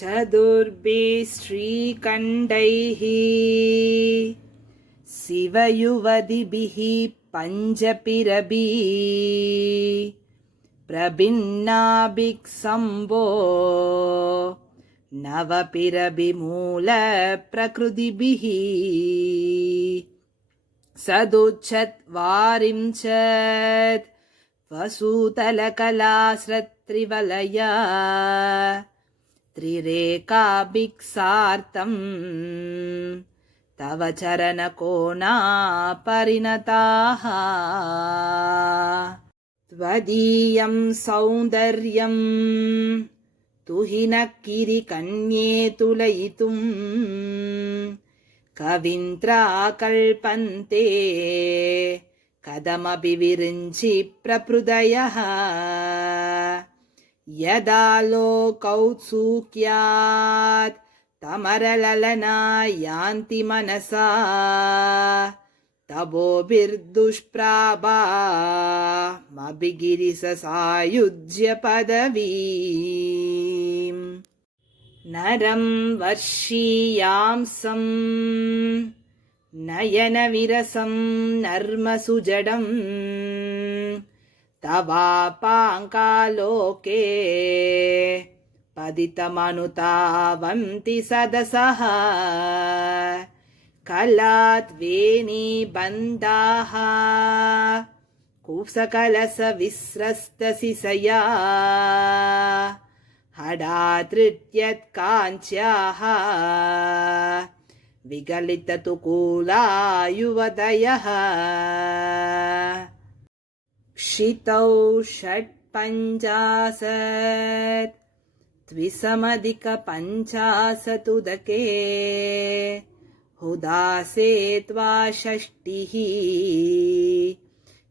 चतुर्भिः श्रीकण्ठैः शिवयुवतिभिः पञ्चपिरभिः प्रभिन्नाभिक्सम्भो नवपिरभिमूलप्रकृतिभिः सदुच्चत्वारिंशत् वसूतलकलाश्रत्रिवलया त्रिरेकाभिक्सार्थं तव चरणकोना परिणताः त्वदीयं सौन्दर्यं तुहिनक्किरिकन्ये तुलयितुं कविन्त्राकल्पन्ते कथमपि विरिञ्चि प्रहृदयः यदा लोकौत्सुक्यात् तमरललना यान्ति मनसा तपोभिर्दुष्प्राभामभिगिरिससायुज्य पदवीम् नरं वर्षीयांसं नयनविरसं नर्मसुजडम् तवापाङ्कालोके पतितमनुतावन्ति सदसः कलाद्वेणीबन्धाः कुसकलसविस्रस्तसिसया हठात्तृत्यत्काञ्च्याः विगलिततुकूला युवतयः क्षितौ षट्पञ्चाशत् द्विसमधिकपञ्चाशदुदके हुदासे त्वाषष्टिः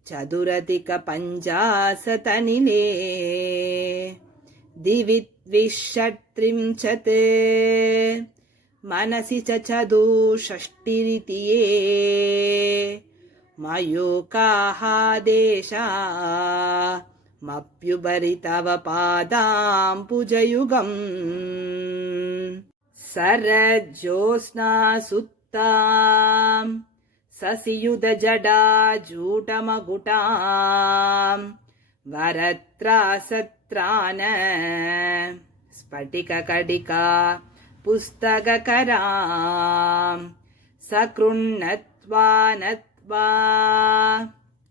चतुरधिकपञ्चाशदनिले दिवि द्विषट्त्रिंशत् मनसि च चतुष्षष्टिरिति ये मयूकाः देशामप्युपरि तव पादाम्बुजयुगम् शरज्योत्स्नासुप्तां शशियुधजटाजूटमकुटां वरत्रासत्रान स्फटिककटिका पुस्तककरां सकृण्णत्वा नत्वा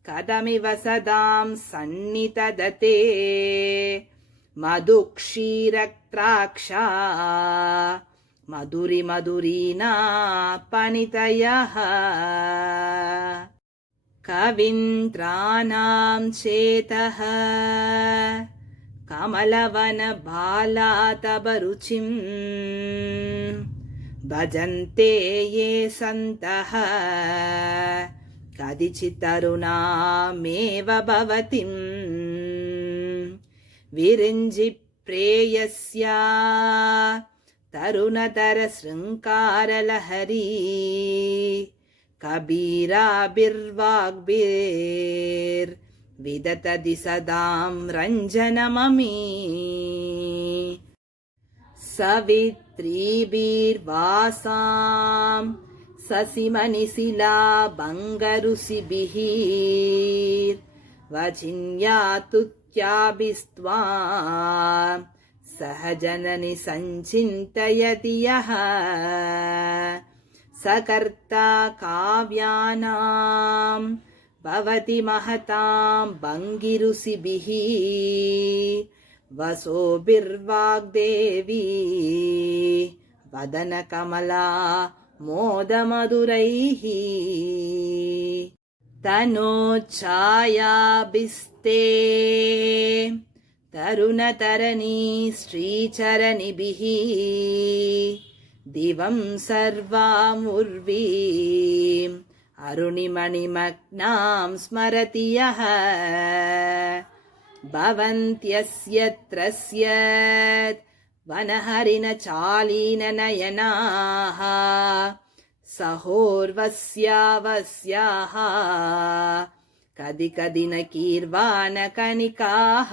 कथमिव सदां सन्नितदते मधुक्षीरक्त्राक्षा मधुरिमधुरीना पनितयः कवीन्द्राणां चेतः कमलवनबालातपरुचिं भजन्ते ये सन्तः कदिचित्तरुणामेव भवतिं विरिञ्चि प्रेयस्या तरुणतरशृङ्गारलहरी कबीराभिर्वाग्भिर्विदधति सदां रञ्जनममी सवित्रीभिर्वासां शशिमणिशिला भङ्गरुषिभिः वचिन्यातुत्याभिस्त्वां सहजननि सञ्चिन्तयति यः सकर्ता काव्यानां भवति महतां भङ्गिरुषिभिः वसोभिर्वाग्देवी वदनकमला मोदमधुरैः तनोच्छायाभिस्ते तरुणतरणी श्रीचरणिभिः दिवं सर्वामुर्वीम् अरुणिमणिमग्नां स्मरति यः भवन्त्यस्यत्रस्यत् वनहरिणचालीननयनाः सहोर्वस्यावस्याः कदि कदि न कीर्वाणकणिकाः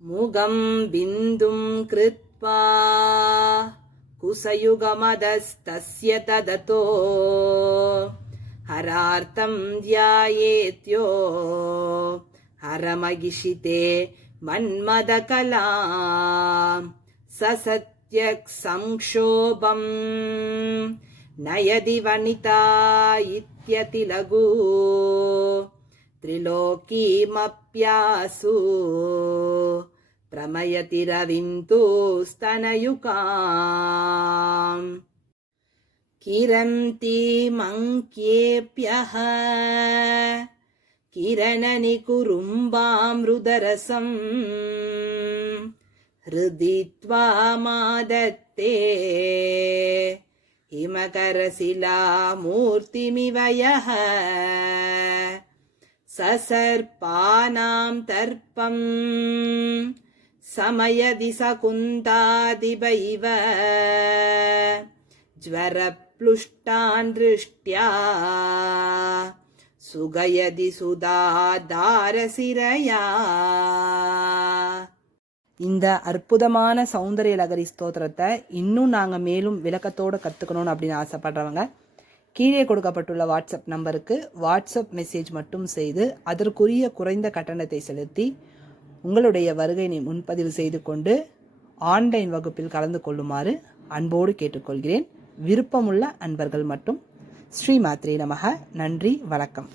मुगं बिन्दुं कृत्वा कृत्वा कुसयुगमदस्तस्य तदतो हरार्तं ध्यायेत्यो हरमगिषिते मन्मदकलां ससत्यक् संक्षोभम् नयदि वनिता इत्यतिलघु त्रिलोकीमप्यासु प्रमयति रविं तु स्तनयुकाम् किरन्तीमङ्क्येभ्यः किरणनिकुरुम्बामृदरसम् हृदि त्वामादत्ते हिमकरशिलामूर्तिमिव यः ससर्पानां तर्पं समयदि सकुन्तादिवैव ज्वरप्लुष्टान् दृष्ट्या சுகயதி சுதாதாரசிரயா. இந்த அற்புதமான சௌந்தரிய லகரி ஸ்தோத்திரத்தை இன்னும் நாங்கள் மேலும் விளக்கத்தோடு கற்றுக்கணும்னு அப்படின்னு ஆசைப்படுறவங்க கீழே கொடுக்கப்பட்டுள்ள வாட்ஸ்அப் நம்பருக்கு வாட்ஸ்அப் மெசேஜ் மட்டும் செய்து அதற்குரிய குறைந்த கட்டணத்தை செலுத்தி உங்களுடைய வருகையை முன்பதிவு செய்து கொண்டு ஆன்லைன் வகுப்பில் கலந்து கொள்ளுமாறு அன்போடு கேட்டுக்கொள்கிறேன். விருப்பமுள்ள அன்பர்கள் மட்டும். ஸ்ரீ மாத்ரே நமக. நன்றி, வணக்கம்.